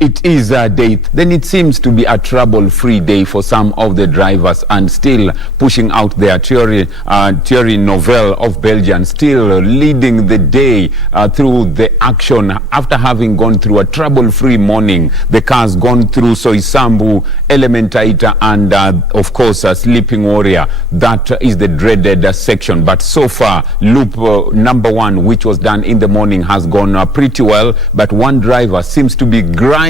it is a day, then it seems to be a trouble-free day for some of the drivers, and still pushing out their Thierry Neuville of Belgium, still leading the day through the action after having gone through a trouble-free morning. The car's gone through Soisambu, Elementaita, and of course Sleeping Warrior. That is the dreaded section, but so far loop number 1, which was done in the morning, has gone pretty well, but one driver seems to be grinding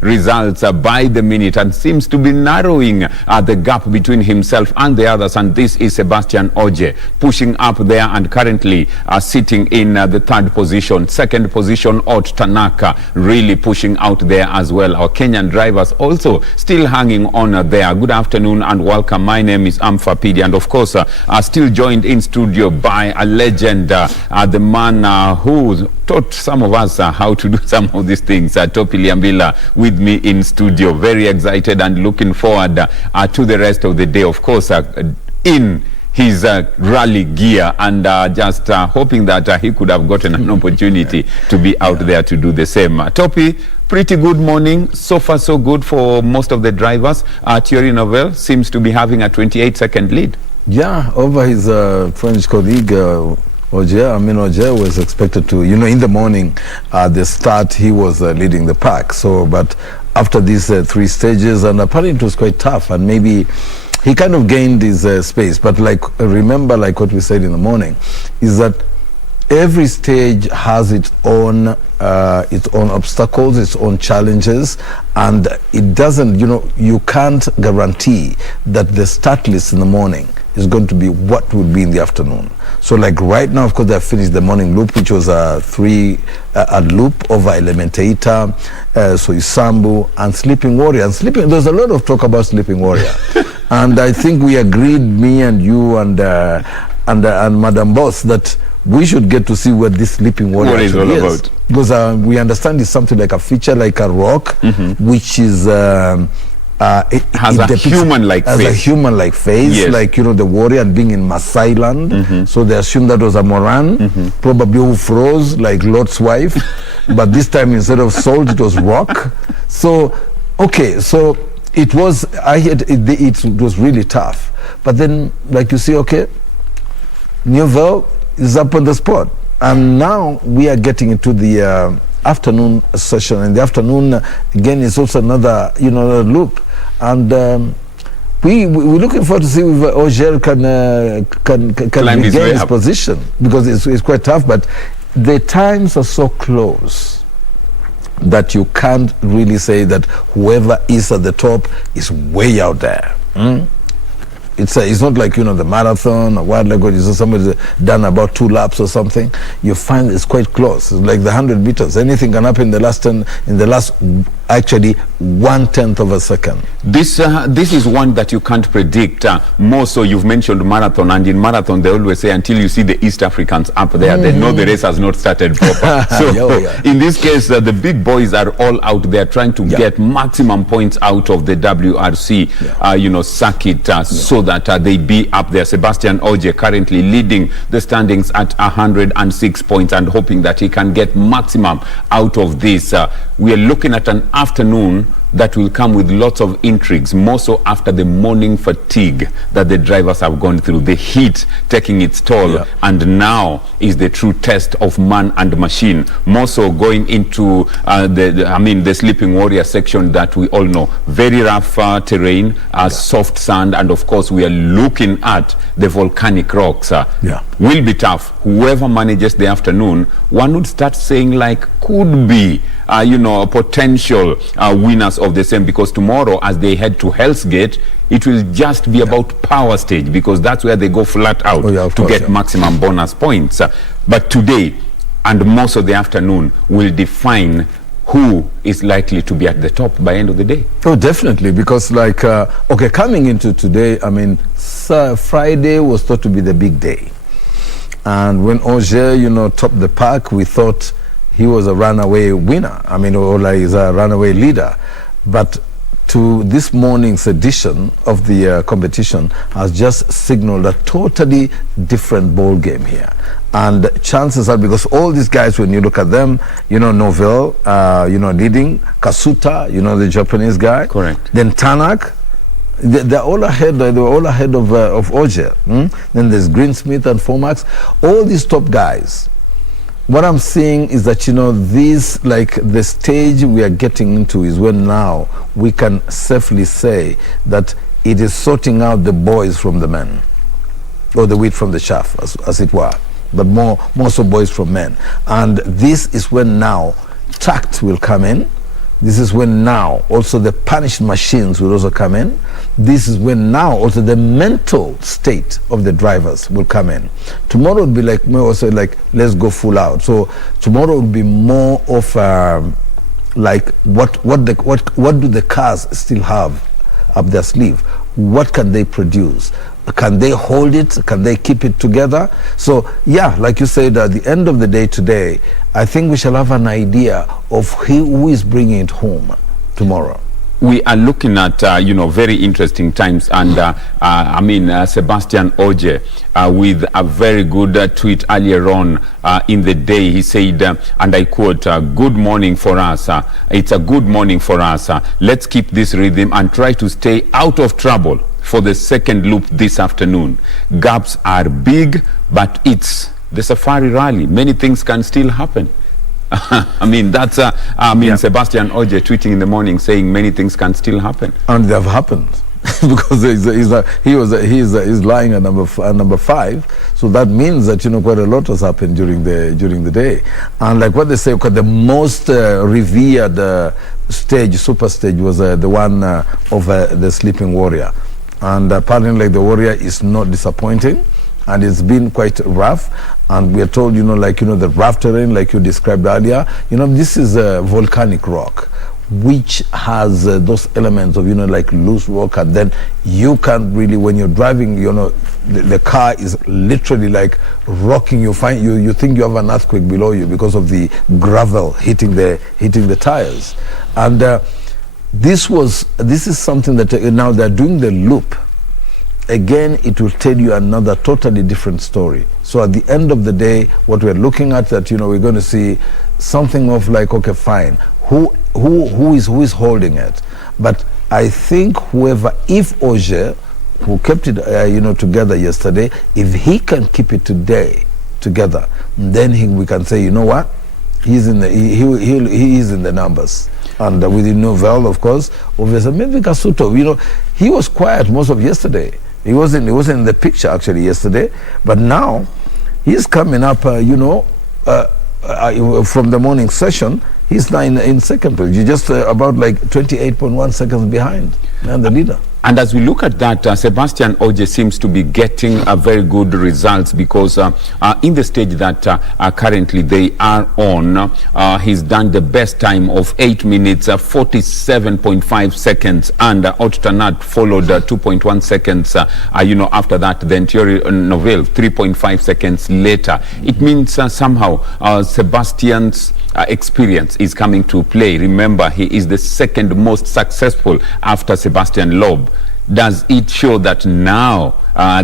results by the minute and seems to be narrowing the gap between himself and the others, and this is Sebastian Oje pushing up there and currently sitting in the 3rd position. 2nd position, Ot Tanaka really pushing out there as well. Our Kenyan drivers also still hanging on there. Good afternoon and welcome. My name is Amfa Pidi, and of course still joined in studio by a legend, the man who taught some of us how to do some of these things, Topi Liambila with me in studio. Very excited and looking forward to the rest of the day, of course in his rally gear, and just hoping that he could have gotten an opportunity to be out there to do the same. Topi, pretty good morning. So far so good for most of the drivers. Thierry Neuville seems to be having a 28-second lead. Yeah, over his French colleague Oje was expected to, in the morning, the start, he was leading the pack. So, but after these 3 stages, and apparently it was quite tough, and maybe he kind of gained his space. But remember, like what we said in the morning, is that every stage has its own obstacles, its own challenges, and it doesn't, you can't guarantee that the start list in the morning is going to be what would be in the afternoon. So right now, of course, they have finished the morning loop, which was a loop over Elementaita, Soisambu, and Sleeping Warrior. And there's a lot of talk about Sleeping Warrior. And I think we agreed, me and you and Madam Boss, that we should get to see what this Sleeping Warrior is all about. Because we understand it's something like a feature, like a rock, which is it has a human-like face. A human-like face, yes. Like the warrior and being in Maasai land. So they assumed that was a Moran, probably who froze like Lot's wife, but this time instead of salt it was rock. So okay, so it was. It was really tough. But then, like you see, okay, Neuville is up on the spot, and now we are getting into the afternoon session, and the afternoon again is also another loop, and we're looking forward to see if Ogier can regain his position, because it's quite tough, but the times are so close that you can't really say that whoever is at the top is way out there. It's not like the marathon or wild record. It's somebody's done about 2 laps or something. You find it's quite close. It's like the 100 meters. Anything can happen in the last actually 1/10 of a second. This is one that you can't predict. More so, you've mentioned marathon, and in marathon they always say until you see the East Africans up there, they know the race has not started proper. So in this case, the big boys are all out there trying to get maximum points out of the WRC, circuit, so that they be up there. Sebastian Oje currently leading the standings at 106 points and hoping that he can get maximum out of this. We are looking at an afternoon that will come with lots of intrigues, more so after the morning fatigue that the drivers have gone through, the heat taking its toll, and now is the true test of man and machine, more so going into the Sleeping Warrior section that we all know, very rough terrain, soft sand, and of course we are looking at the volcanic rocks. Will be tough. Whoever manages the afternoon, one would start saying could be potential winners of the same, because tomorrow as they head to Hell's Gate, it will just be about power stage, because that's where they go flat out to get maximum bonus points. But today and most of the afternoon will define who is likely to be at the top by end of the day. Oh, definitely, because coming into today, Friday was thought to be the big day, and when Ogier topped the pack, we thought he was a runaway winner, or he's a runaway leader. But to this morning's edition of the competition has just signaled a totally different ball game here. And chances are, because all these guys, when you look at them, you know, Novell, you know, leading, Kasuta, you know, the Japanese guy. Correct. Then Tanak, they're all ahead. They were all ahead of Ogier. Then there's Greensmith and Formax. All these top guys. What I'm seeing is that, you know, these, like, the stage we are getting into is when now we can safely say that it is sorting out the boys from the men, or the wheat from the chaff, as it were, but more so boys from men. And this is when now tact will come in. This is when now also the punished machines will also come in. This is when now also the mental state of the drivers will come in. Tomorrow would be like more also like, let's go full out. So tomorrow would be more of like what do the cars still have up their sleeve? What can they produce? Can they hold it? Can they keep it together? So yeah, like you said, at the end of the day today, I think we shall have an idea of who is bringing it home tomorrow. We are looking at, you know, very interesting times. And I mean, Sebastian Ogier, with a very good tweet earlier on in the day, he said, and I quote, good morning for us. It's a good morning for us. Let's keep this rhythm and try to stay out of trouble for the second loop this afternoon. Gaps are big, but it's the Safari Rally. Many things can still happen. I mean, that's Sebastian Ogier tweeting in the morning saying many things can still happen, and they have happened because he's lying at number 5. So that means that, you know, quite a lot has happened during the day. And like what they say, the most revered stage, super stage, was the one of the Sleeping Warrior, and apparently the Warrior is not disappointing. And it's been quite rough, and we are told, you know, like, you know, the rough terrain, like you described earlier, you know, this is a volcanic rock, which has those elements of, you know, like loose rock, and then you can't really, when you're driving, you know, the car is literally like rocking. You think you have an earthquake below you because of the gravel hitting the tires, and this is something that now they're doing the loop. Again, it will tell you another totally different story. So at the end of the day, what we're looking at, that, you know, we're going to see something of like, okay, fine, who is holding it? But I think if Ogier, who kept it you know, together yesterday, if he can keep it today together, then we can say, you know what, he's in the he is in the numbers. And with Novell, of course, obviously, maybe Kasuto, you know, he was quiet most of yesterday. He wasn't in the picture actually yesterday, but now he's coming up, you know, from the morning session. He's now in second place. You're just about like 28.1 seconds behind and the leader. And as we look at that, Sebastian Ogier seems to be getting very good results, because in the stage that currently they are on, he's done the best time of 8 minutes, 47.5 seconds, and Ottanat followed 2.1 seconds, you know, after that. Then Thierry Novell 3.5 seconds later. It means somehow Sebastian's experience is coming to play. Remember, he is the second most successful after Sebastian Loeb. Does it show that now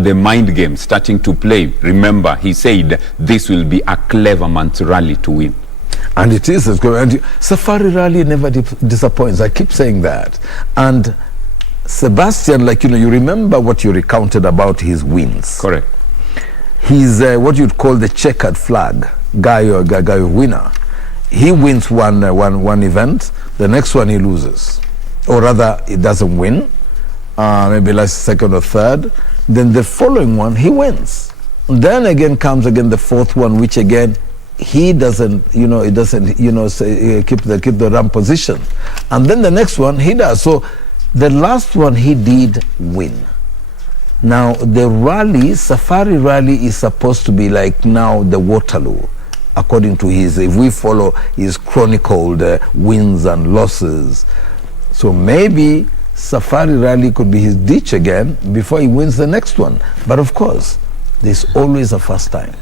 the mind game starting to play? Remember, he said this will be a clever man's rally to win. And it is. And Safari Rally never disappoints. I keep saying that. And Sebastian, like, you know, you remember what you recounted about his wins. Correct. He's what you'd call the checkered flag guy, or guy winner. He wins one event, the next one he loses, or rather he doesn't win, maybe like second or third. Then the following one he wins. And then again comes the fourth one, which again he doesn't, you know, keep the ramp position. And then the next one he does. So the last one he did win. Now the rally, Safari Rally, is supposed to be like now the Waterloo, according to if we follow his chronicled wins and losses. So maybe Safari Rally could be his ditch again before he wins the next one. But of course, there's always a first time.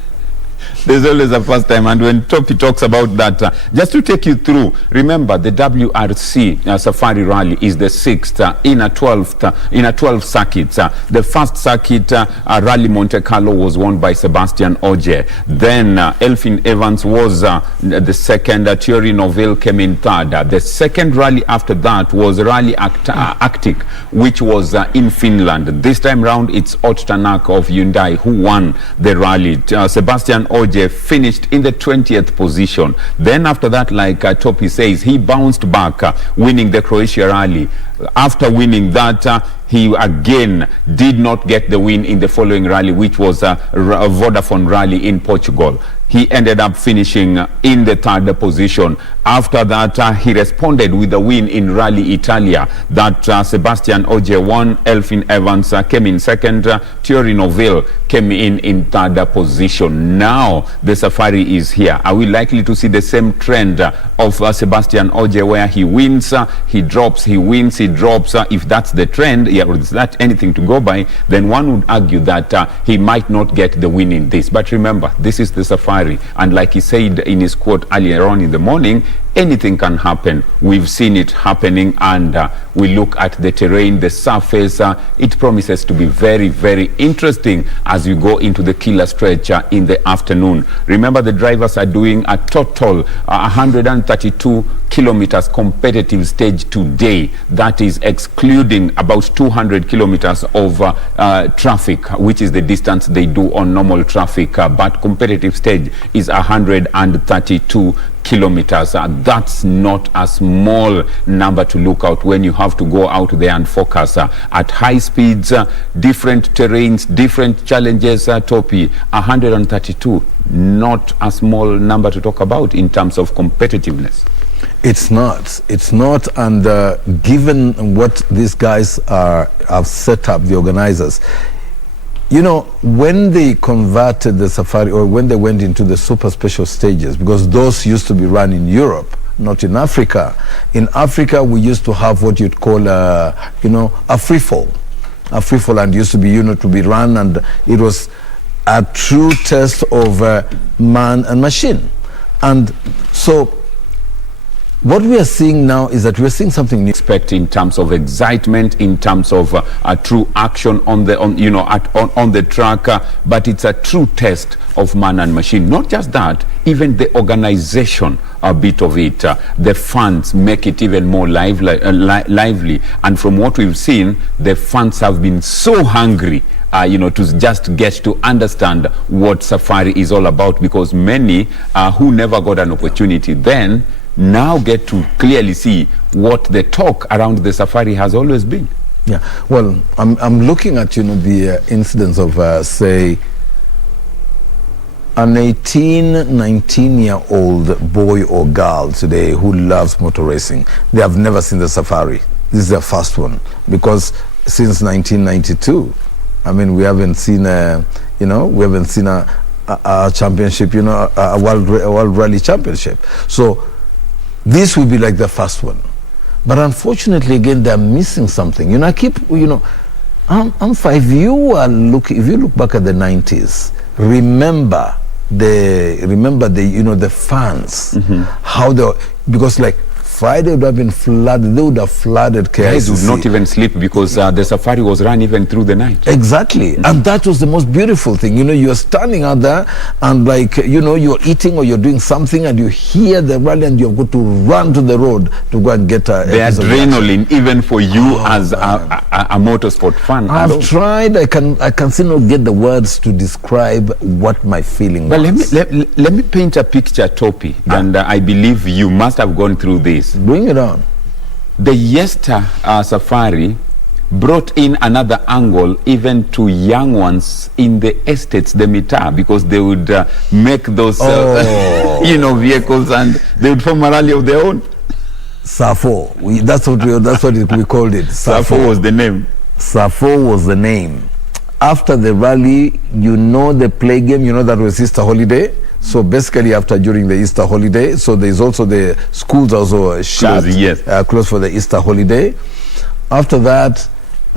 There's always a first time, and when Topi talks about that, just to take you through, remember the WRC Safari Rally is the 6th in a 12 circuits. The first circuit, Rally Monte Carlo, was won by Sebastian Ogier. Then Elfyn Evans was the second. Thierry Neuville came in third. The second rally after that was Rally Arctic, which was in Finland. This time round, it's Ott Tanak of Hyundai who won the rally. Sebastian Ogier finished in the 20th position. Then after that, like Topi says, he bounced back, winning the Croatia rally. After winning that, he again did not get the win in the following rally, which was a Vodafone rally in Portugal. He ended up finishing in the 3rd position. After that, he responded with a win in Rally Italia that Sebastian Ogier won. Elfyn Evans came in 2nd. Thierry Neuville came in 3rd position. Now the Safari is here. Are we likely to see the same trend of Sebastian Ogier, where he wins, he drops, he wins, he drops? If that's the trend, or is that anything to go by, then one would argue that he might not get the win in this. But remember, this is the Safari. And like he said in his quote earlier on in the morning, anything can happen. We've seen it happening, and we look at the terrain, the surface. It promises to be very, very interesting as you go into the killer stretch in the afternoon. Remember, the drivers are doing a total 132 kilometers competitive stage today. That is excluding about 200 kilometers of traffic, which is the distance they do on normal traffic. But competitive stage is 132 kilometers. That's not a small number to look out when you have to go out there and focus at high speeds, different terrains, different challenges. Topi, 132, not a small number to talk about in terms of competitiveness. It's not, and given what these guys have set up, the organizers, you know, when they converted the Safari, or when they went into the super special stages, because those used to be run in Europe, not in Africa. In Africa, we used to have what you'd call, you know, a free fall. A free fall, and used to be, you know, to be run, and it was a true test of man and machine. And so what we are seeing now is that we're seeing something new. Expect in terms of excitement, in terms of a true action on the track, but it's a true test of man and machine. Not just that, even the organization, a bit of it, the fans make it even more lively. And from what we've seen, the fans have been so hungry to just get to understand what Safari is all about, because many who never got an opportunity then now get to clearly see what the talk around the Safari has always been. Yeah, well, I'm looking at, you know, the incidence of, say, an 19-year-old boy or girl today who loves motor racing. They have never seen the Safari. This is their first one, because since 1992, I mean, we haven't seen a championship, you know, a world rally championship. So this will be like the first one. But unfortunately, again, they're missing something. You know, I'm 5. If you look back at the 90s, remember the fans, how they, because like Friday would have been flooded. They would have flooded KBC. Guys would not even sleep because the Safari was run even through the night. Exactly. And that was the most beautiful thing. You know, you're standing out there and, like, you know, you're eating or you're doing something and you hear the rally and you've got to run to the road to go and get the adrenaline, even for you as a motorsport fan. I've tried. I can still not get the words to describe what my feeling was. Let me paint a picture, Topi, and I believe you must have gone through this. Bring it on. The Yesteryear Safari brought in another angle even to young ones in the estates, the mitaa, because they would make those vehicles, and they would form a rally of their own. Safo, that's what we called it. Safo was the name. Safo was the name. After the rally, you know, the play game, you know, that was Easter holiday. So basically, during the Easter holiday, so there's also the schools also shut, yes, closed for the Easter holiday. After that,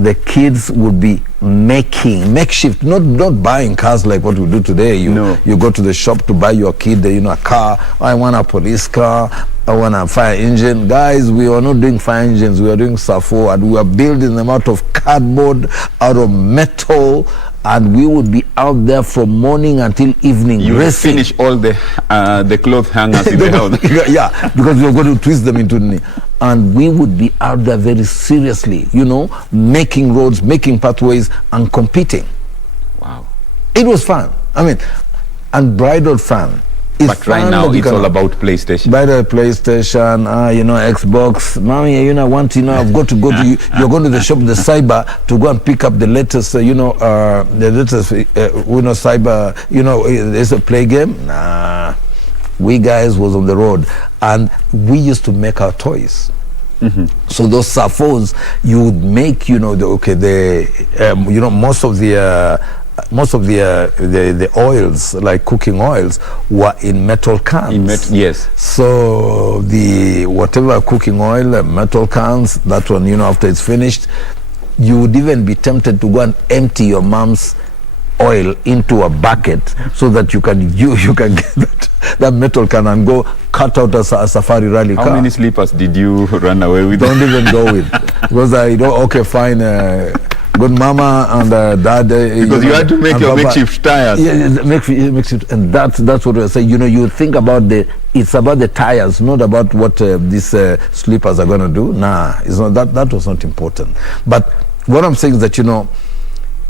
the kids would be making makeshift, not buying cars like what we do today. You go to the shop to buy your kid, a car. I want a police car. I want a fire engine. Guys, we are not doing fire engines. We are doing SAFO, and we are building them out of cardboard, out of metal, and we would be out there from morning until evening. You racing. Finish all the cloth hangers in the house. Yeah, because we are going to twist them into. And we would be out there very seriously, making roads, making pathways, and competing. Wow. It was fun. I mean, unbridled fun. But right now, it's all about PlayStation. Bridal PlayStation, Xbox. Mommy, I've got to go to you. You're going to the shop, the cyber, to go and pick up the latest, cyber, there's a play game. Nah. We guys was on the road, and we used to make our toys. So those SAFOs, you would make, most of the oils, like cooking oils, were in metal cans. Yes. So the whatever cooking oil, metal cans, that one, after it's finished, you would even be tempted to go and empty your mom's oil into a bucket so that you can get that metal can and go cut out a safari rally car. How many slippers did you run away with? Don't even go with, because okay, fine, good mama and dad. Because you had to make your makeshift tires. Yeah, makeshift, and that's what we're saying. You think about it's about the tires, not about what these slippers are going to do. Nah, it's not that was not important. But what I'm saying is that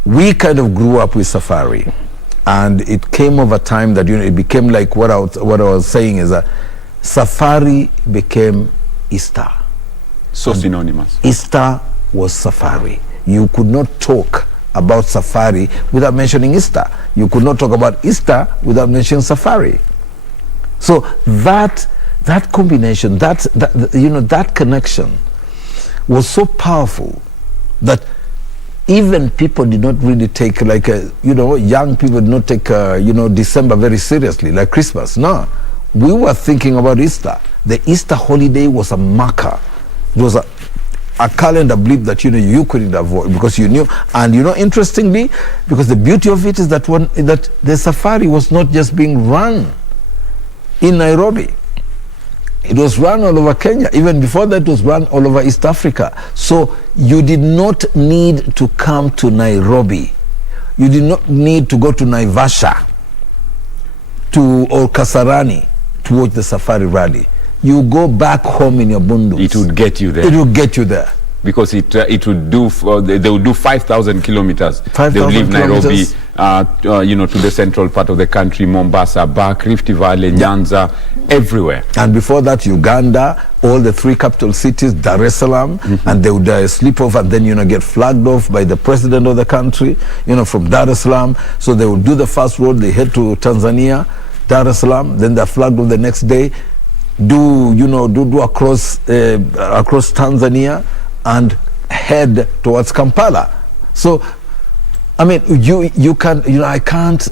we kind of grew up with safari, and it came over time that it became like what I was saying is that safari became Easter. So synonymous. Easter was safari. You could not talk about safari without mentioning Easter. You could not talk about Easter without mentioning safari. So that combination, that connection was so powerful that even people did not really take young people did not take December very seriously, like Christmas. No, we were thinking about Easter. The Easter holiday was a marker. It was a calendar blip that you couldn't avoid, because you knew. And interestingly, because the beauty of it is that that the safari was not just being run in Nairobi. It was run all over Kenya. Even before that, it was run all over East Africa. So you did not need to come to Nairobi. You did not need to go to Naivasha or Kasarani to watch the safari rally. You go back home in your bundles. It would get you there. It would get you there. Because it would do, they would do 5,000 kilometers. 5,000 they would leave Nairobi, to the central part of the country, Mombasa, back, Rift Valley, Nyanza, everywhere. And before that, Uganda, all the 3 capital cities, Dar es Salaam, and they would sleep off and then, get flagged off by the president of the country, from Dar es Salaam. So they would do the first road, they head to Tanzania, Dar es Salaam, then they're flagged off the next day, do across Tanzania, and head towards Kampala. So, I mean, you can, I can't,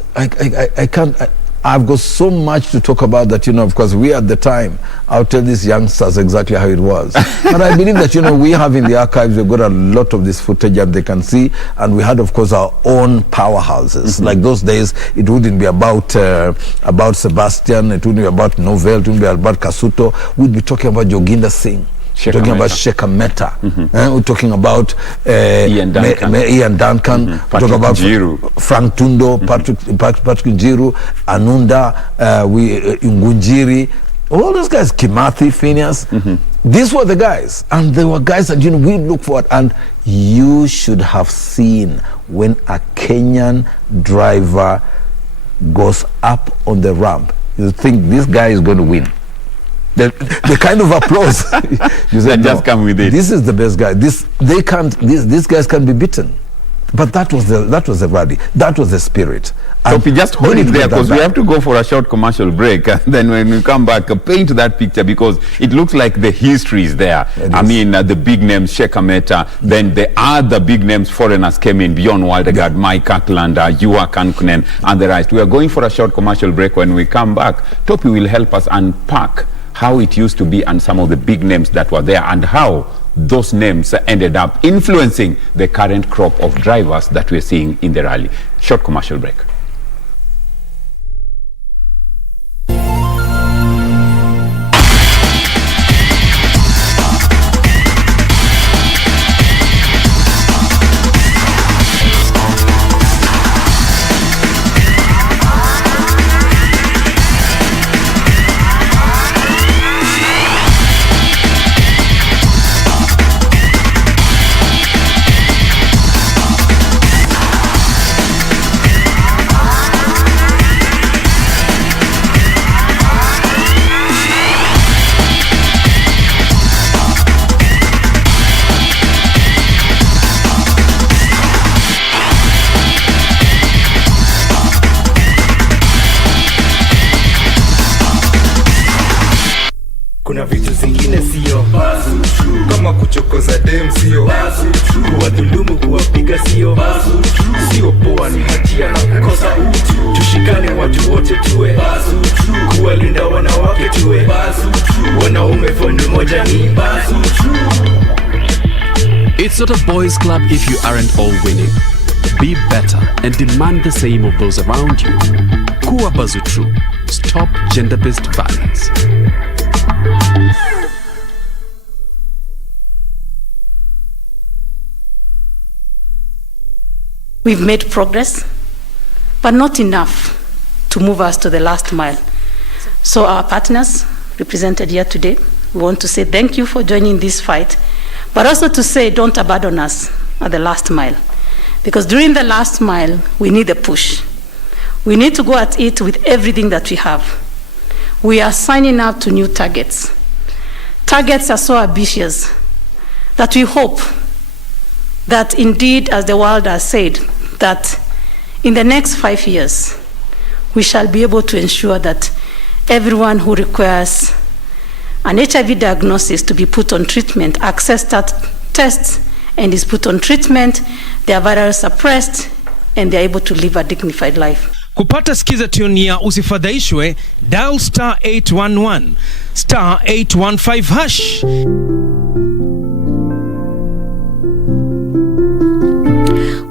I've got so much to talk about that, of course, we at the time, I'll tell these youngsters exactly how it was. But I believe that, we have in the archives, we've got a lot of this footage that they can see, and we had, of course, our own powerhouses. Like those days, it wouldn't be about Sebastian, it wouldn't be about Novel, it wouldn't be about Kasuto. We'd be talking about Joginda Singh. We're talking about Sheikh Meta. We're talking about Ian Duncan. We're talking about Frank Tundo, Patrick Njiru, Anunda, Ngunjiri, all those guys, Kimathi, Phineas. These were the guys, and they were guys that we look for. And you should have seen when a Kenyan driver goes up on the ramp. You think this guy is going to win. The kind of applause you said, just come with it. This is the best guy. These guys can be beaten. But that was the rally. That was the spirit. So we just hold it there, because we have to go for a short commercial break. Then when we come back, paint that picture, because it looks like the history is there. I mean, the big names, Sheikh Meta, then the other big names, foreigners came in, beyond Waldegard, Mike Ackland, Yua Kankunen, and the rest. We are going for a short commercial break. When we come back, Topi will help us unpack how it used to be and some of the big names that were there, and how those names ended up influencing the current crop of drivers that we're seeing in the rally. Short commercial break. Kuna vitu zingine sio kama kuchokoza dem sio kuwadhulumu kuwapiga sio poa, ni hatia na kukosa utu. Tushikane watu wote tuwe kuwalinda wanawake tuwe wanaume foni moja ni It's not a boys club if you aren't all winning. Be better and demand the same of those around you. Kuwa Bazutru. Stop gender-based violence. We've made progress, but not enough to move us to the last mile. So our partners represented here today, we want to say thank you for joining this fight, but also to say don't abandon us at the last mile. Because during the last mile, we need a push. We need to go at it with everything that we have. We are signing up to new targets. Targets are so ambitious that we hope that indeed, as the world has said, that in the next 5 years, we shall be able to ensure that everyone who requires an HIV diagnosis to be put on treatment, access that tests, and is put on treatment, their virus suppressed, and they're able to live a dignified life. Kupata skiza tune ya usifadhaishwe, dial star 811, star 815 hash.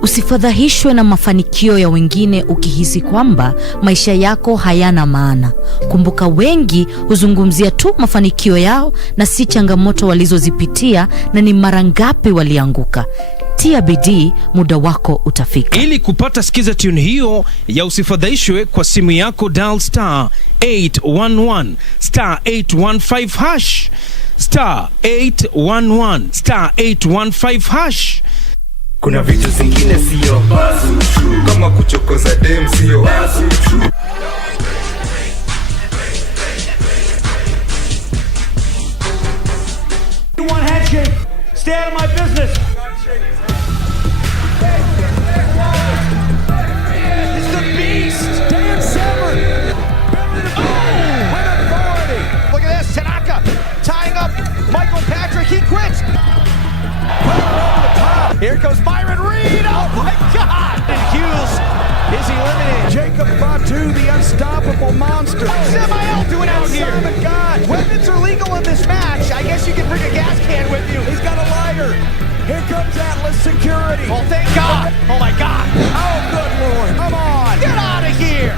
Usifadhaishwe na mafanikio ya wengine ukihisi kwamba maisha yako hayana maana. Kumbuka, wengi huzungumzia tu mafanikio yao na si changamoto walizozipitia na ni mara ngapi walianguka. Tia bidii, muda wako utafika. Ili kupata skiza tune hiyo ya usifadhaishwe kwa simu yako, dial star 811 star 815 hash, star 811 star 815 hash. Kuna vitu zingine sio kama kuchokoza dem sio one handshake. Stay out of my business. It's the beast, Dan Severn. Oh, with authority. Look at this, Tanaka tying up Michael Patrick. He quits. Put her over the top. Here goes Byron Reed. Oh my God! And Hughes is eliminated. Jacob Fatu, the unstoppable monster. What's Samael doing out here? Simon God. Weapons are legal in this match. I guess you can bring a gas can with you. He's got a lighter. Here comes Atlas Security. Oh, thank God. Oh, my God. Oh, good Lord. Come on. Get out of here.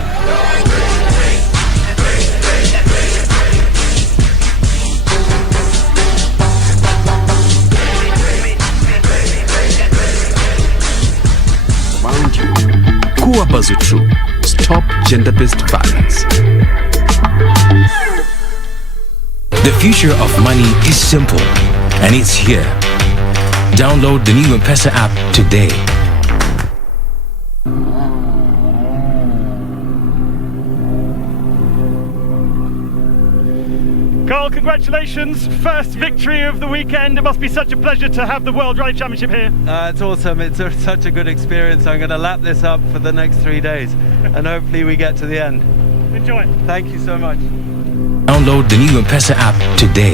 Around you. Kuwa Bazutru. Stop gender-based violence. The future of money is simple, and it's here. Download the new M-Pesa app today. Carl, congratulations. First victory of the weekend. It must be such a pleasure to have the World Rally Championship here. It's awesome. It's such a good experience. I'm going to lap this up for the next 3 days, and hopefully we get to the end. Enjoy. Thank you so much. Download the new M-Pesa app today.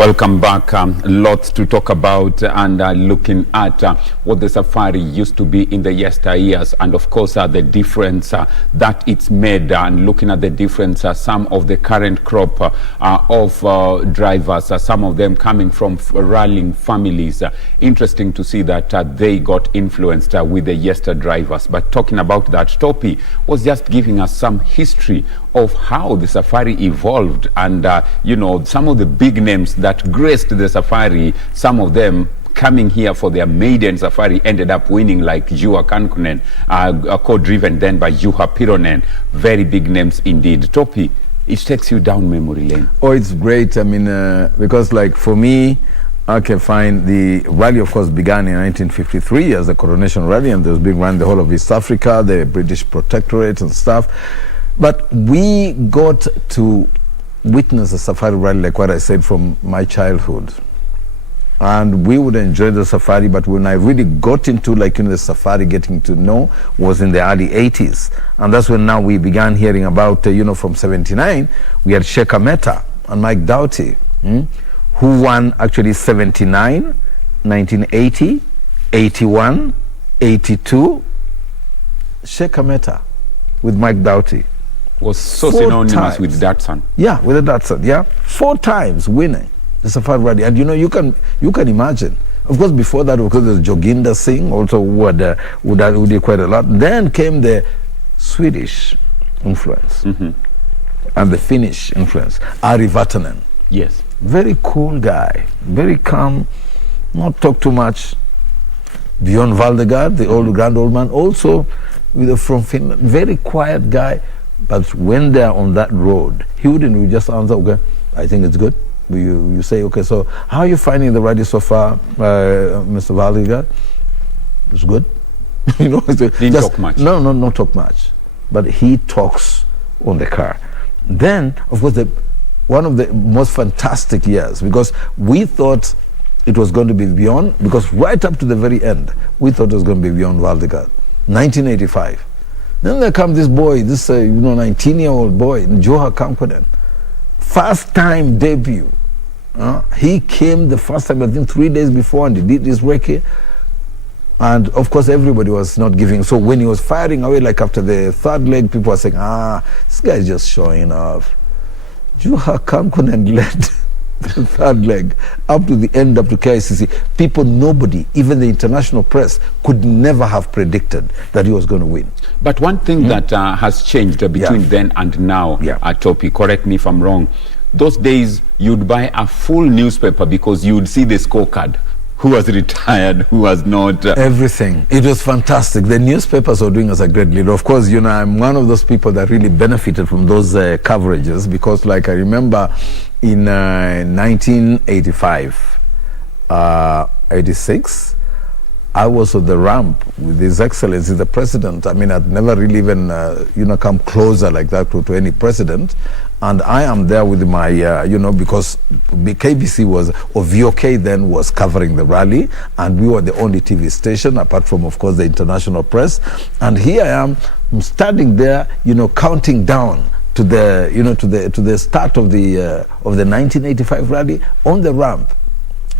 Welcome back. Lots to talk about, and looking at what the safari used to be in the yesteryears, and of course the difference that it's made, and looking at the difference, some of the current crop of drivers, some of them coming from rallying families. Interesting to see that they got influenced with the yester drivers. But talking about that, Topi was just giving us some history of how the safari evolved, and you know, some of the big names that graced the safari, some of them coming here for their maiden safari ended up winning, like Juha Kankunen, co-driven then by Juha Pironen. Very big names indeed. Topi, it takes you down memory lane. Oh, it's great. I mean, because like for me, I can find the rally, of course, began in 1953 as a coronation rally, and it was being run the whole of East Africa, the British Protectorate and stuff. But we got to witness a safari rally, like what I said, from my childhood. And we would enjoy the safari, but when I really got into, like, you know, the safari, getting to know, was in the early 80s. And that's when now we began hearing about, you know, from 79, we had Sheikh Meta and Mike Doughty, who won actually 79, 1980, 81, 82. Sheikh Meta with Mike Doughty. Was so synonymous with Datsun. Yeah, with the Datsun, yeah. 4 times winning the safari rally. And you know, you can imagine. Of course, before that, because there's Joginder Singh, also who did quite a lot. Then came the Swedish influence and the Finnish influence. Ari Vatanen. Yes. Very cool guy, very calm, not talk too much. Bjorn Valdegard, the grand old man, also from Finland, very quiet guy. But when they're on that road, he wouldn't just answer, okay, I think it's good. You say, okay, so how are you finding the rally so far, Mr. Valdegard? It's good. You know, didn't talk much. No, not talk much. But he talks on the car. Then, of course, one of the most fantastic years, because we thought it was going to be Bjorn, because right up to the very end, we thought it was going to be Bjorn Valdegard. 1985. Then there comes this boy, this 19-year-old boy, Juha Kankunen. First time debut. He came the first time, I think 3 days before, and he did this recce. And of course, everybody was not giving. So when he was firing away, like after the third leg, people were saying, this guy is just showing off. Juha Kankunen led the third leg up to the end, up to KICC. People, nobody, even the international press, could never have predicted that he was going to win. But one thing that has changed between then and now, Topi, correct me if I'm wrong, those days you'd buy a full newspaper because you'd see the scorecard. Who was retired, who was not. Everything. It was fantastic. The newspapers were doing us a great lead. Of course, you know, I'm one of those people that really benefited from those coverages, because, like, I remember in 1985, 86, I was on the ramp with His Excellency, the President. I mean, I'd never really even, come closer like that to any president. And I am there with my, because KBC or VOK then was covering the rally, and we were the only TV station, apart from, of course, the international press. And here I am, I'm standing there, counting down to the, to the start of the 1985 rally on the ramp.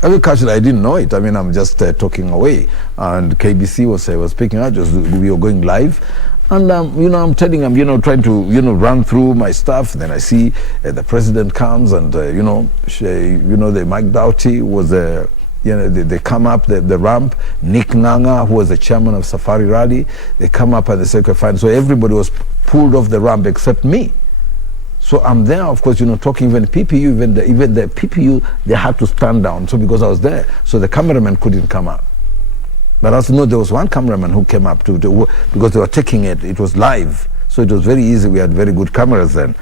Actually, I didn't know it. I mean, I'm just talking away, and KBC was picking up. We were going live. And, I'm telling him, trying to, run through my stuff. Then I see the president comes, and, the Mike Doughty was, they come up the ramp. Nick Nganga, who was the chairman of Safari Rally, they come up and they say, okay, fine. So everybody was pulled off the ramp except me. So I'm there, of course, talking, even PPU, even the PPU, they had to stand down. So because I was there, so the cameraman couldn't come up. But as you know, there was one cameraman who came up because they were taking it. It was live, so it was very easy. We had very good cameras then,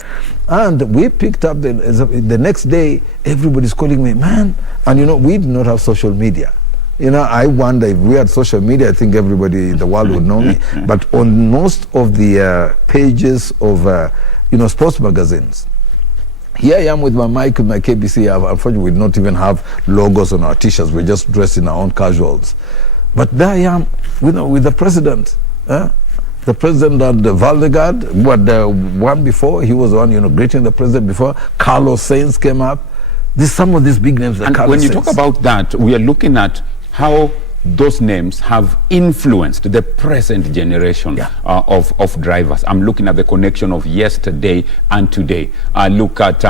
and we picked up the next day. Everybody's calling me, man, and we did not have social media. I wonder if we had social media, I think everybody in the world would know me. But on most of the pages of sports magazines, here I am with my mic and my KBC. Unfortunately, we did not even have logos on our t-shirts. We're just dressed in our own casuals. But there I am, with the president. The president and Valdegard, the one before, he was the one, greeting the president before. Carlos Sainz came up. There's some of these big names that And Carlos when you says. talk about that, we are looking at how those names have influenced the present generation of drivers. I'm looking at the connection of yesterday and today. Look at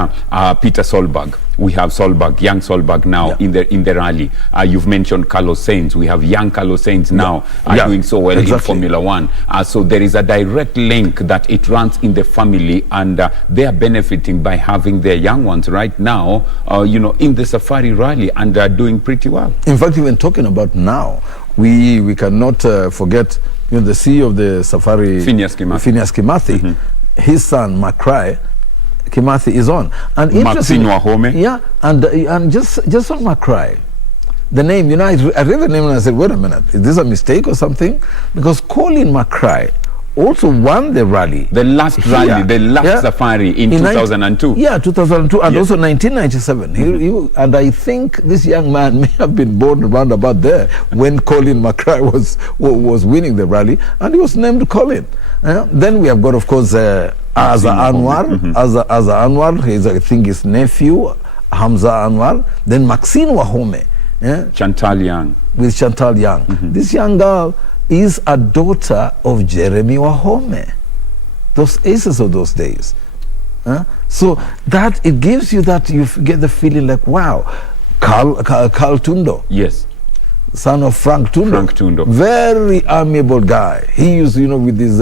Peter Solberg. We have Solberg, young Solberg now in the rally. You've mentioned Carlos Sainz. We have young Carlos Sainz now doing so well in Formula One. So there is a direct link that it runs in the family, and they are benefiting by having their young ones right now, in the Safari rally, and are doing pretty well. In fact, even talking about now, we cannot forget the CEO of the Safari, Phineas Kimathi. His son, McCray Kimathi, is on. And interesting, and just on McCray, the name, I read the name and I said, wait a minute, is this a mistake or something? Because Colin McCray also won the rally. The last rally, the last Safari in 2002. 2002, and also 1997. And I think this young man may have been born around about there when Colin McCray was winning the rally, and he was named Colin. Then we have got, of course, Azza Anwar. Azza Anwar, I think his nephew, Hamza Anwar. Then Maxine Wahome. Chantal Young. With Chantal Young. This young girl is a daughter of Jeremy Wahome, those aces of those days. So that it gives you that, you get the feeling like, wow, Carl Tundo. Yes. Son of Frank Tundo. Very amiable guy. He used, with his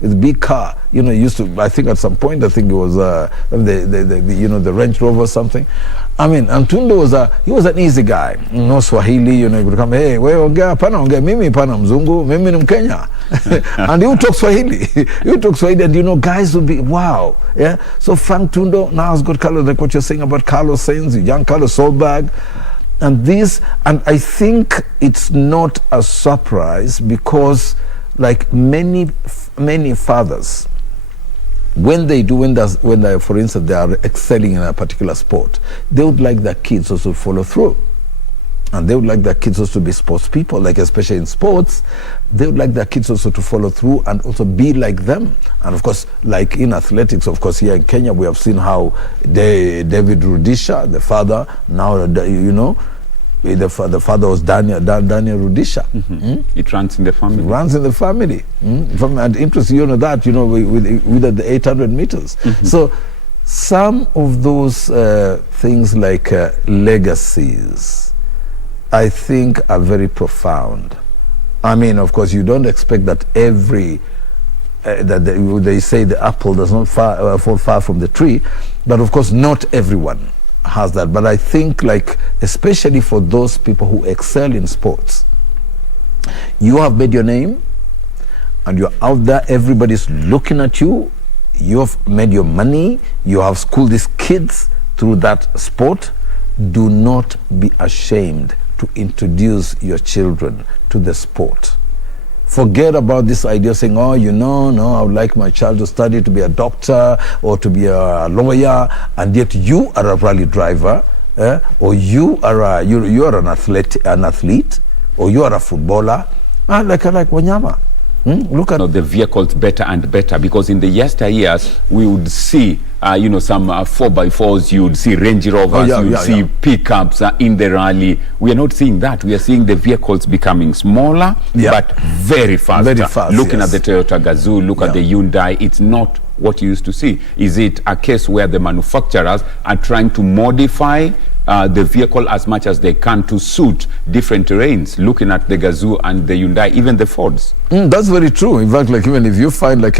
with big car, used to, I think at some point, I think it was the Range Rover or something. I mean, and Tundo he was an easy guy. No Swahili, he would come, hey, ongea mimi pana mzungu, mimi ni Mkenya. And he would talk Swahili. And guys would be, wow. Yeah. So Frank Tundo now has got Carlos, like what you're saying about Carlos Sainz, young Carlos Solberg. And I think it's not a surprise, because like many fathers, when they, for instance, they are excelling in a particular sport, they would like their kids also to follow through. And they would like their kids also to be sports people, like especially in sports. They would like their kids also to follow through and also be like them. And of course, like in athletics, of course, here in Kenya, we have seen how David Rudisha, the father, now, the father was Daniel Rudisha. It runs in the family. Runs in the family. And interesting, that, with the 800 meters. So some of those things like legacies, I think, are very profound. I mean, of course, you don't expect that they say the apple does not fall far from the tree, but of course not everyone has that. But I think, like, especially for those people who excel in sports, you have made your name and you're out there, everybody's looking at you, you have made your money, you have schooled these kids through that sport. Do not be ashamed to introduce your children to the sport. Forget about this idea saying, no, I would like my child to study to be a doctor or to be a lawyer, and yet you are a rally driver, or you are an athlete, or you are a footballer, like Wanyama. Look at the vehicles better and better, because in the yesteryears we would see some 4x4s, you would see Range Rovers, you would see pickups in the rally. We are not seeing that. We are seeing the vehicles becoming smaller, but very fast. Looking at the Toyota Gazoo, look at the Hyundai, it's not what you used to see. Is it a case where the manufacturers are trying to modify the vehicle as much as they can to suit different terrains? Looking at the Gazoo and the Hyundai, even the Fords. That's very true. In fact, like, even if you find like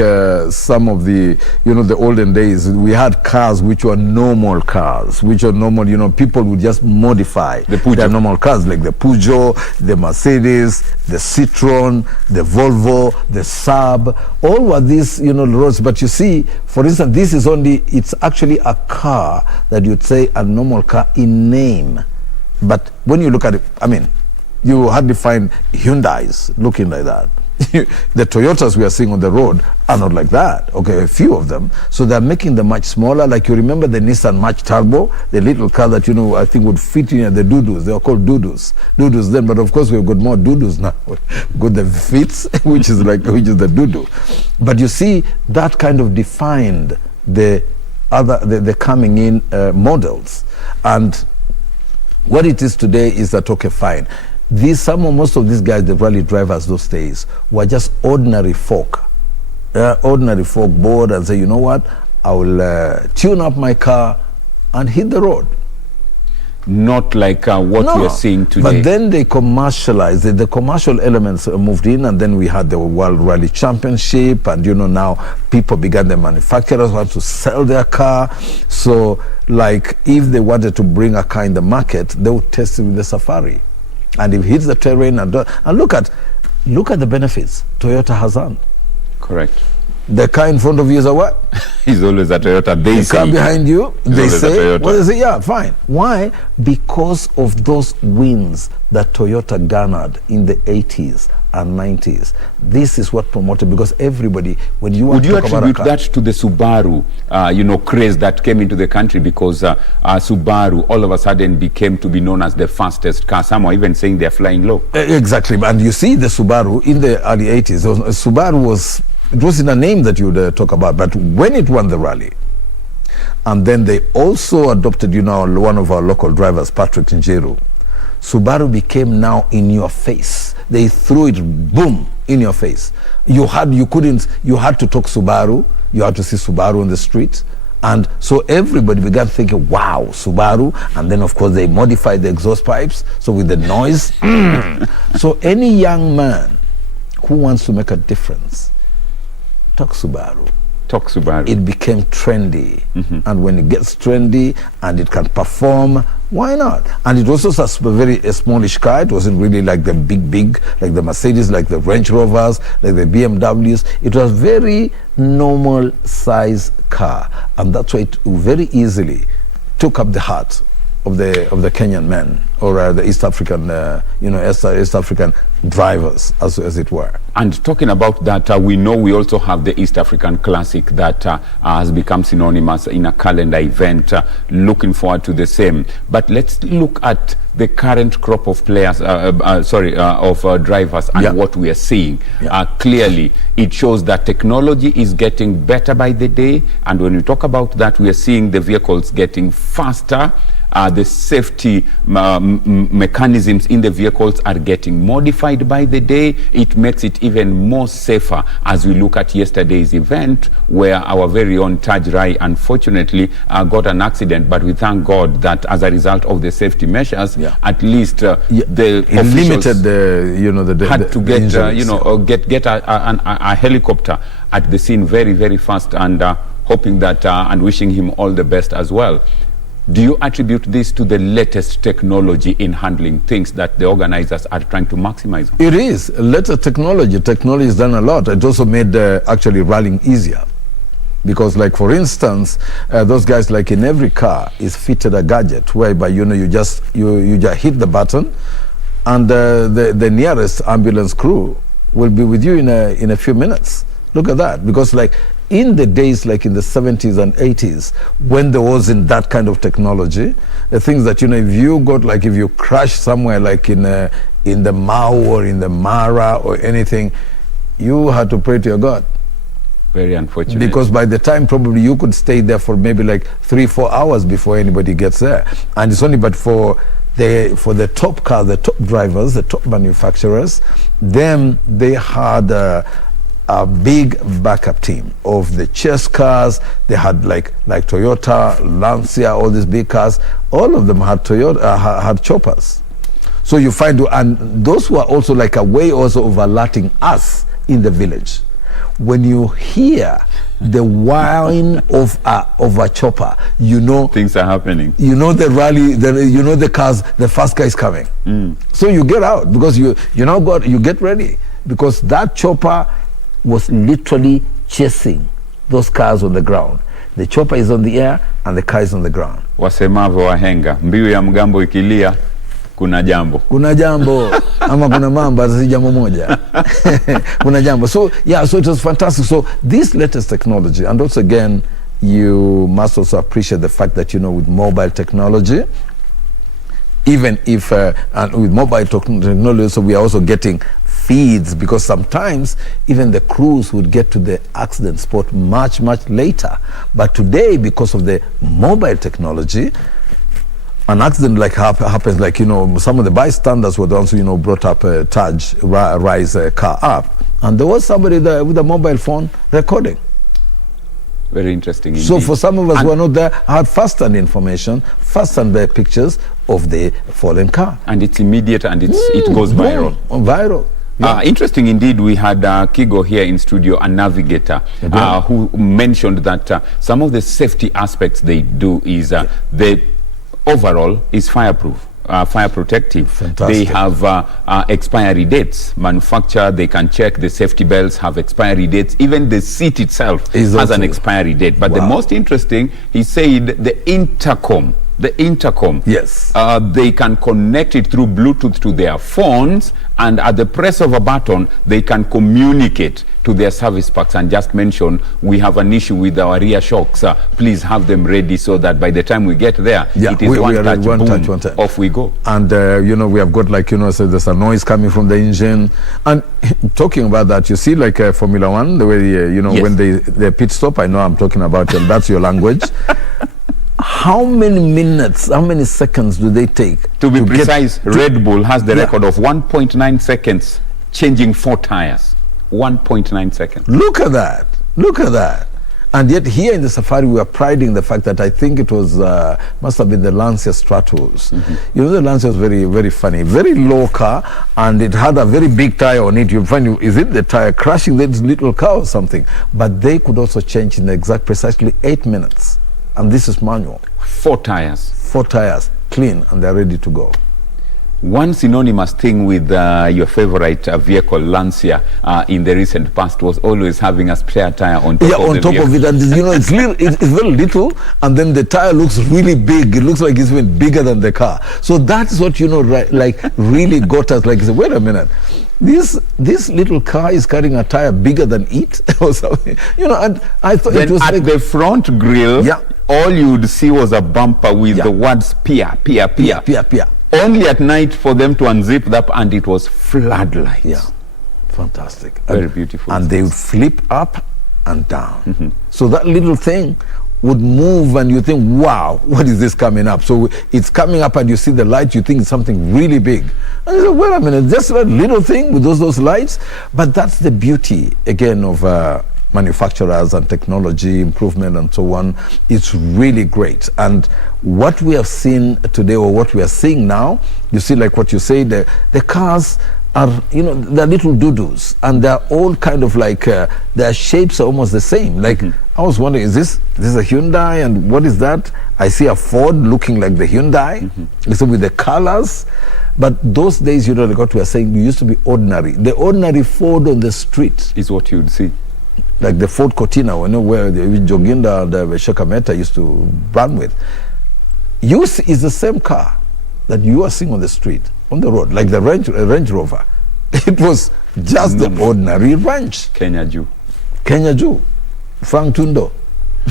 some of the, the olden days, we had cars which were normal cars, people would just modify their normal cars, like the Peugeot, the Mercedes, the Citroen, the Volvo, the Saab, all were these, roads. But you see, for instance, it's actually a car that you'd say a normal car in name. But when you look at it, I mean, you hardly find Hyundais looking like that. The Toyotas we are seeing on the road are not like that. Okay, a few of them. So they're making them much smaller. Like, you remember the Nissan March Turbo, the little car that, I think would fit in the Doodles. They were called Doodles then. But of course, we've got more Doodles now. We've got the Fitz, which is the Doodle. But you see, that kind of defined the the coming in models. And what it is today is that, okay, fine. Most of these guys, the rally drivers those days, were just ordinary folk. Ordinary folk bored and say, you know what, I will tune up my car and hit the road. Not like what we are seeing today. But then they commercialized the commercial elements moved in, and then we had the World Rally Championship, and now people began, the manufacturers had to sell their car. So like if they wanted to bring a car in the market, they would test it with the Safari, and if it hits the terrain and look at the benefits Toyota has done. Correct. The car in front of you is a what? He's always a Toyota. The car behind you, they say, yeah, fine. Why? Because of those wins that Toyota garnered in the 80s and 90s. This is what promoted, because everybody, when you want to talk about a car, would you attribute that to the Subaru, craze that came into the country, because Subaru all of a sudden became to be known as the fastest car? Some are even saying they're flying low. Exactly. And you see the Subaru in the early 80s, Subaru was... It was in a name that you would talk about, but when it won the rally, and then they also adopted, one of our local drivers, Patrick Njiru, Subaru became now in your face. They threw it, boom, in your face. You had to talk Subaru, you had to see Subaru on the street, and so everybody began thinking, wow, Subaru, and then of course they modified the exhaust pipes, so with the noise. So any young man who wants to make a difference, talk Subaru. Talk Subaru. It became trendy. And when it gets trendy and it can perform, why not? And it was also a smallish car. It wasn't really like the big, like the Mercedes, like the Range Rovers, like the BMWs. It was very normal size car. And that's why it very easily took up the heart of the Kenyan men, or the East African, East African drivers, as it were. And talking about that, we know we also have the East African Classic that has become synonymous in a calendar event. Looking forward to the same. But let's look at the current crop of players, drivers, and what we are seeing. Clearly, it shows that technology is getting better by the day, and when we talk about that, we are seeing the vehicles getting faster. The safety mechanisms in the vehicles are getting modified by the day. It makes it even more safer as we look at yesterday's event, where our very own Taj Rai unfortunately got an accident, but we thank God that as a result of the safety measures, at least the officials had to get a helicopter at the scene very, very fast, and hoping that and wishing him all the best as well. Do you attribute this to the latest technology in handling things that the organizers are trying to maximize? It is. Latest technology. Technology has done a lot. It also made actually rallying easier. Because, like, for instance, those guys, like in every car is fitted a gadget whereby, you just hit the button, and the nearest ambulance crew will be with you in a few minutes. Look at that. Because, like, in the days like in the 70s and 80s, when there wasn't that kind of technology, the things that, if you crash somewhere like in the Mau or in the Mara or anything, you had to pray to your God. Very unfortunate. Because by the time probably you could stay there for maybe like 3-4 hours before anybody gets there. And it's only but for the top cars, the top drivers, the top manufacturers, them, they had a big backup team of the chase cars. They had like Toyota, Lancia, all these big cars. All of them had had choppers. So you find, and those were also like a way also of alerting us in the village. When you hear the whine of a chopper, things are happening. The rally, the cars, the fast car is coming. So you get out, because you get ready, because that chopper was literally chasing those cars on the ground. The chopper is on the air and the car is on the ground. Wasemavo wahenga, mbiu ya mgambo ikilia, kuna jambo. Kuna jambo, ama kuna mamba, si jambo moja. Kuna jambo. So it was fantastic. So this latest technology, and also again, you must also appreciate the fact that, with mobile technology, even if, and with mobile technology, so we are also getting feeds, because sometimes even the crews would get to the accident spot much later. But today, because of the mobile technology, an accident like happens, like, some of the bystanders were the ones who, brought up Taj, rise car up, and there was somebody there with a mobile phone recording. Very interesting indeed. So for some of us who are not there, I had first-hand information, first-hand pictures of the fallen car. And it's immediate, and it goes viral. Viral. Yeah. Interesting indeed. We had Kigo here in studio, a navigator, who mentioned that some of the safety aspects they do is the overall is fireproof. Fire protective. Fantastic. They have expiry dates. Manufacture, they can check the safety belts have expiry dates. Even the seat itself has an expiry date. But the most interesting, he said, the intercom. Yes. They can connect it through Bluetooth to their phones, and at the press of a button, they can communicate to their service packs and just mention, we have an issue with our rear shocks. Please have them ready so that by the time we get there, it is one touch, off we go. And, we have got, like, so there's a noise coming from the engine. And talking about that, you see, like Formula One, the way, yes. when they pit stop, I know I'm talking about, and that's your language. How many minutes, how many seconds do they take? To be precise, Red Bull has the record of 1.9 seconds changing 4 tires. 1.9 seconds. Look at that. Look at that. And yet here in the Safari, we are priding the fact that I think it was, must have been the Lancia Stratos. The Lancia was very, very funny. Very low car, and it had a very big tire on it. You find, is it the tire crashing this little car or something? But they could also change in precisely 8 minutes. And this is manual. 4 tires. 4 tires, clean, and they're ready to go. One synonymous thing with your favorite vehicle, Lancia, in the recent past was always having a spare tire on top of the vehicle. Of it. And it's very little, and then the tire looks really big. It looks like it's even bigger than the car. So that's what, really got us. Like, wait a minute. This little car is carrying a tire bigger than it or something. And I thought then it was at the front grille, all you would see was a bumper with the words Pia. Only at night for them to unzip that, and it was floodlights. Yeah, fantastic. Very beautiful. And they would flip up and down. So that little thing would move, and you think, wow, what is this coming up? So it's coming up, and you see the light, you think it's something really big. And you say, wait a minute, just a little thing with those lights? But that's the beauty, again, of manufacturers and technology improvement and so on. It's really great. And what we have seen today, or what we are seeing now, you see, like what you say, the cars are, they're little doo-doos, and they're all kind of like, their shapes are almost the same. Like, I was wondering, is this a Hyundai, and what is that? I see a Ford looking like the Hyundai, with the colors. But those days, like what we are saying, you used to be ordinary. The ordinary Ford on the street is what you would see. Like the Ford Cortina, where Joginda and Shekameta used to run with. Is the same car that you are seeing on the street, on the road, like the Range Rover. It was just the ordinary Range. Kenya Jew. Frank Tundo.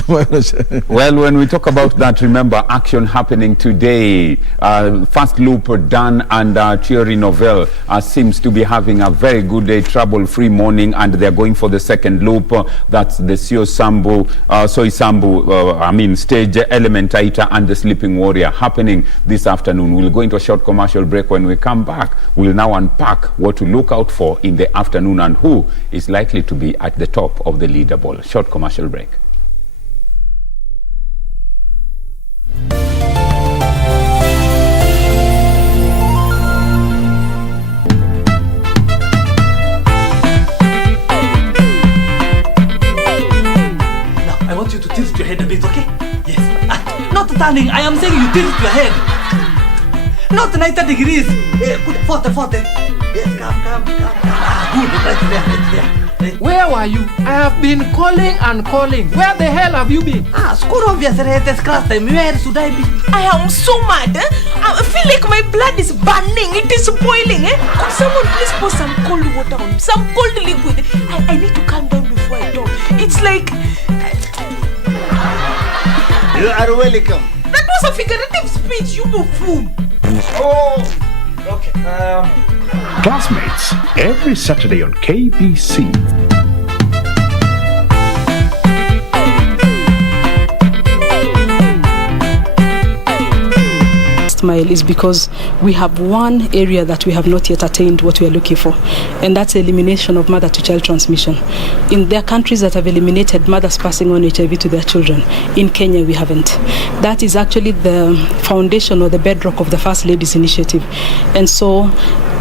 Well, when we talk about that, remember, action happening today. First loop done, and Thierry Neuville seems to be having a very good day, trouble-free morning, and they're going for the second loop. That's the Soy Sambu, stage Elementator and the Sleeping Warrior happening this afternoon. We'll go into a short commercial break. When we come back, we'll now unpack what to look out for in the afternoon and who is likely to be at the top of the leaderboard. Short commercial break. Tilt your head a bit, okay? Yes. Not turning. I am saying you tilt your head. Not 90 degrees. Forte. Yes, come. Good. Right there. Where were you? I have been calling and calling. Where the hell have you been? School of yesterday class time. Where should I be? I am so mad. I feel like my blood is burning. It is boiling. Could someone please pour some cold water on me? Some cold liquid. I need to calm down before I talk. It's like... You are welcome. That was a figurative speech, you buffoon. Oh, Classmates, every Saturday on KBC. Mile is because we have one area that we have not yet attained what we are looking for, and that's elimination of mother to child transmission. In their countries that have eliminated mothers passing on HIV to their children, in Kenya we haven't. That is actually the foundation or the bedrock of the First Lady's initiative, and so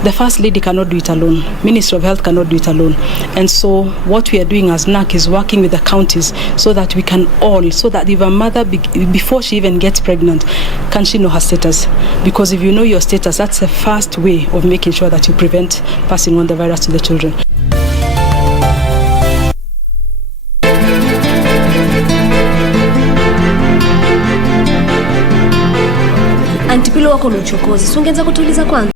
the First Lady cannot do it alone. Ministry of Health cannot do it alone. And so what we are doing as NAC is working with the counties so that we can all, so that if a mother, before she even gets pregnant, can she know her status? Because if you know your status, that's the first way of making sure that you prevent passing on the virus to the children. Antipilo wako na uchokozi. Si ungeweza kutuliza kwanza?